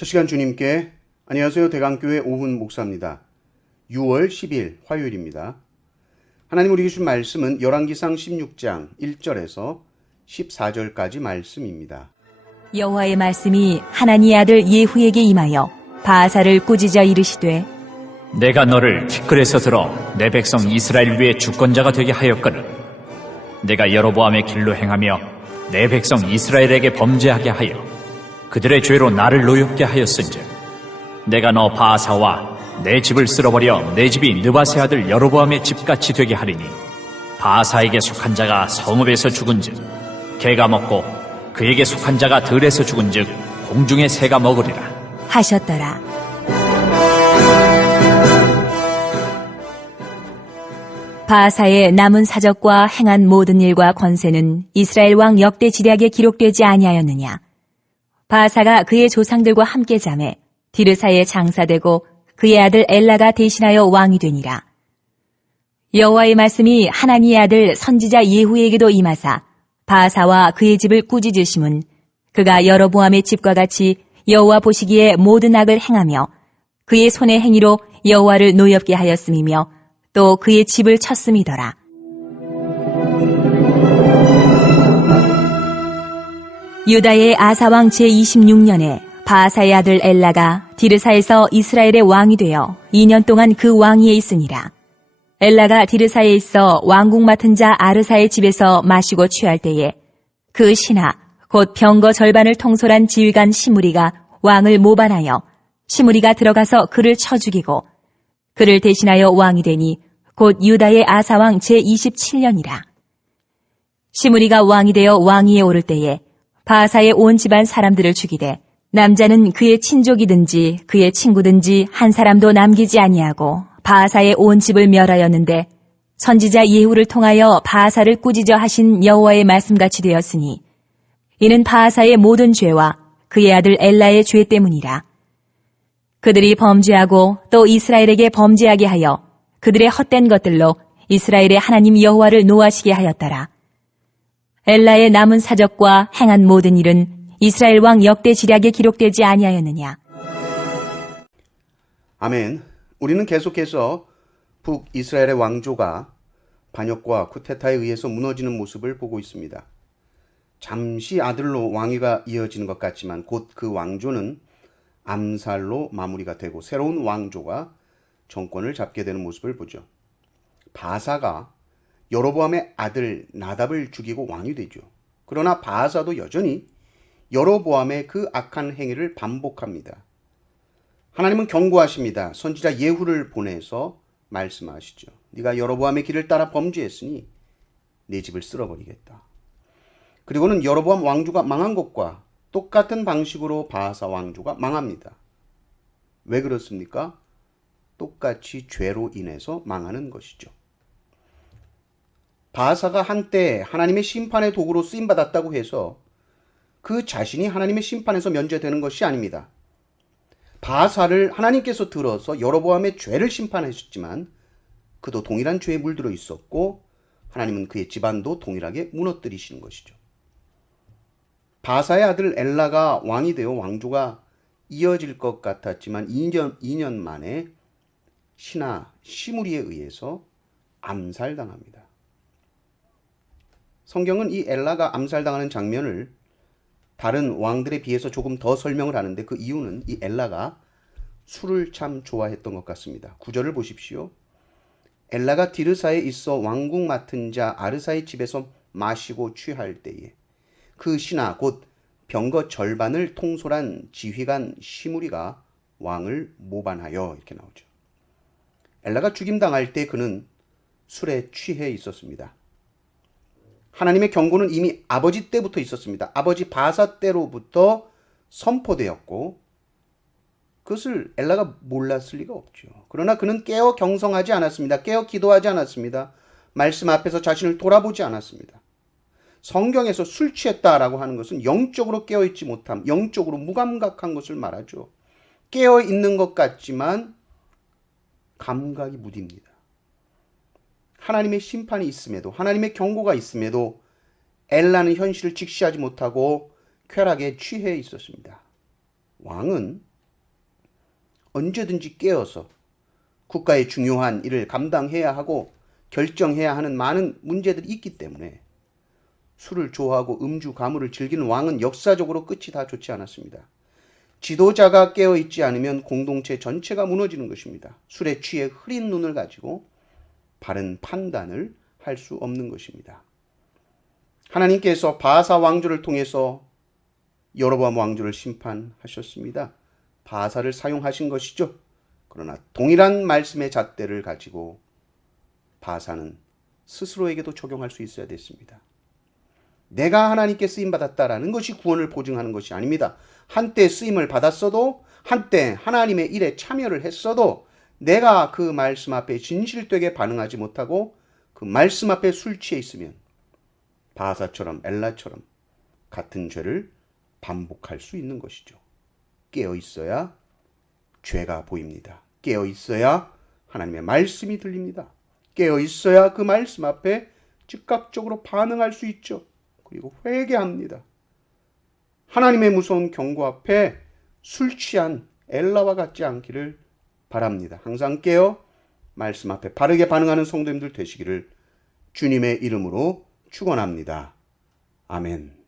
첫 시간 주님께 안녕하세요. 대강교회 오훈 목사입니다. 6월 10일 화요일입니다. 하나님 우리에게 주신 말씀은 열왕기상 16장 1절에서 14절까지 말씀입니다. 여호와의 말씀이 하나니의 아들 예후에게 임하여 바하사를 꾸짖어 이르시되 내가 너를 티끌에서 들어 내 백성 이스라엘 위에 주권자가 되게 하였거늘 내가 여로보암의 길로 행하며 내 백성 이스라엘에게 범죄하게 하여 그들의 죄로 나를 노엽게 하였은즉 내가 너 바하사와 내 집을 쓸어버려 내 집이 느바세 아들 여로보암의 집같이 되게 하리니 바하사에게 속한 자가 성읍에서 죽은즉 개가 먹고 그에게 속한 자가 들에서 죽은즉 공중의 새가 먹으리라 하셨더라. 바하사의 남은 사적과 행한 모든 일과 권세는 이스라엘 왕 역대 지략에 기록되지 아니하였느냐. 바하사가 그의 조상들과 함께 잠에 디르사에 장사되고 그의 아들 엘라가 대신하여 왕이 되니라. 여호와의 말씀이 하나니의 아들 선지자 예후에게도 임하사 바하사와 그의 집을 꾸짖으심은 그가 여로보암의 집과 같이 여호와 보시기에 모든 악을 행하며 그의 손의 행위로 여호와를 노엽게 하였음이며 또 그의 집을 쳤음이더라. 유다의 아사왕 제26년에 바하사의 아들 엘라가 디르사에서 이스라엘의 왕이 되어 2년 동안 그 왕위에 있으니라. 엘라가 디르사에 있어 왕궁 맡은 자 아르사의 집에서 마시고 취할 때에 그 신하 곧 병거 절반을 통솔한 지휘관 시므리가 왕을 모반하여 시므리가 들어가서 그를 쳐 죽이고 그를 대신하여 왕이 되니 곧 유다의 아사왕 제27년이라. 시므리가 왕이 되어 왕위에 오를 때에 바하사의 온 집안 사람들을 죽이되 남자는 그의 친족이든지 그의 친구든지 한 사람도 남기지 아니하고 바하사의 온 집을 멸하였는데 선지자 예후를 통하여 바하사를 꾸짖어 하신 여호와의 말씀같이 되었으니 이는 바하사의 모든 죄와 그의 아들 엘라의 죄 때문이라. 그들이 범죄하고 또 이스라엘에게 범죄하게 하여 그들의 헛된 것들로 이스라엘의 하나님 여호와를 노하시게 하였더라. 엘라의 남은 사적과 행한 모든 일은 이스라엘 왕 역대 지략에 기록되지 아니하였느냐. 아멘. 우리는 계속해서 북이스라엘의 왕조가 반역과 쿠데타에 의해서 무너지는 모습을 보고 있습니다. 잠시 아들로 왕위가 이어지는 것 같지만 곧 그 왕조는 암살로 마무리가 되고 새로운 왕조가 정권을 잡게 되는 모습을 보죠. 바하사가 여로보암의 아들 나답을 죽이고 왕이 되죠. 그러나 바하사도 여전히 여로보암의 그 악한 행위를 반복합니다. 하나님은 경고하십니다. 선지자 예후를 보내서 말씀하시죠. 네가 여로보암의 길을 따라 범죄했으니 내 집을 쓸어버리겠다. 그리고는 여로보암 왕조가 망한 것과 똑같은 방식으로 바하사 왕조가 망합니다. 왜 그렇습니까? 똑같이 죄로 인해서 망하는 것이죠. 바하사가 한때 하나님의 심판의 도구로 쓰임받았다고 해서 그 자신이 하나님의 심판에서 면제되는 것이 아닙니다. 바하사를 하나님께서 들어서 여로보암의 죄를 심판하셨지만 그도 동일한 죄에 물들어 있었고 하나님은 그의 집안도 동일하게 무너뜨리시는 것이죠. 바하사의 아들 엘라가 왕이 되어 왕조가 이어질 것 같았지만 2년 만에 신하 시므리에 의해서 암살당합니다. 성경은 이 엘라가 암살당하는 장면을 다른 왕들에 비해서 조금 더 설명을 하는데 그 이유는 이 엘라가 술을 참 좋아했던 것 같습니다. 9절을 보십시오. 엘라가 디르사에 있어 왕궁 맡은 자 아르사의 집에서 마시고 취할 때에 그 신하 곧 병거 절반을 통솔한 지휘관 시므리가 왕을 모반하여 이렇게 나오죠. 엘라가 죽임당할 때 그는 술에 취해 있었습니다. 하나님의 경고는 이미 아버지 때부터 있었습니다. 아버지 바하사 때로부터 선포되었고 그것을 엘라가 몰랐을 리가 없죠. 그러나 그는 깨어 경성하지 않았습니다. 깨어 기도하지 않았습니다. 말씀 앞에서 자신을 돌아보지 않았습니다. 성경에서 술 취했다라고 하는 것은 영적으로 깨어있지 못함, 영적으로 무감각한 것을 말하죠. 깨어있는 것 같지만 감각이 무딥니다. 하나님의 심판이 있음에도 하나님의 경고가 있음에도 엘라는 현실을 직시하지 못하고 쾌락에 취해 있었습니다. 왕은 언제든지 깨어서 국가의 중요한 일을 감당해야 하고 결정해야 하는 많은 문제들이 있기 때문에 술을 좋아하고 음주 가무를 즐기는 왕은 역사적으로 끝이 다 좋지 않았습니다. 지도자가 깨어있지 않으면 공동체 전체가 무너지는 것입니다. 술에 취해 흐린 눈을 가지고 바른 판단을 할 수 없는 것입니다. 하나님께서 바사 왕조를 통해서 여로보암 왕조를 심판하셨습니다. 바사를 사용하신 것이죠. 그러나 동일한 말씀의 잣대를 가지고 바사는 스스로에게도 적용할 수 있어야 됐습니다. 내가 하나님께 쓰임받았다라는 것이 구원을 보증하는 것이 아닙니다. 한때 쓰임을 받았어도, 한때 하나님의 일에 참여를 했어도 내가 그 말씀 앞에 진실되게 반응하지 못하고 그 말씀 앞에 술 취해 있으면 바사처럼 엘라처럼 같은 죄를 반복할 수 있는 것이죠. 깨어 있어야 죄가 보입니다. 깨어 있어야 하나님의 말씀이 들립니다. 깨어 있어야 그 말씀 앞에 즉각적으로 반응할 수 있죠. 그리고 회개합니다. 하나님의 무서운 경고 앞에 술 취한 엘라와 같지 않기를 바랍니다. 항상 깨어 말씀 앞에 바르게 반응하는 성도님들 되시기를 주님의 이름으로 축원합니다. 아멘.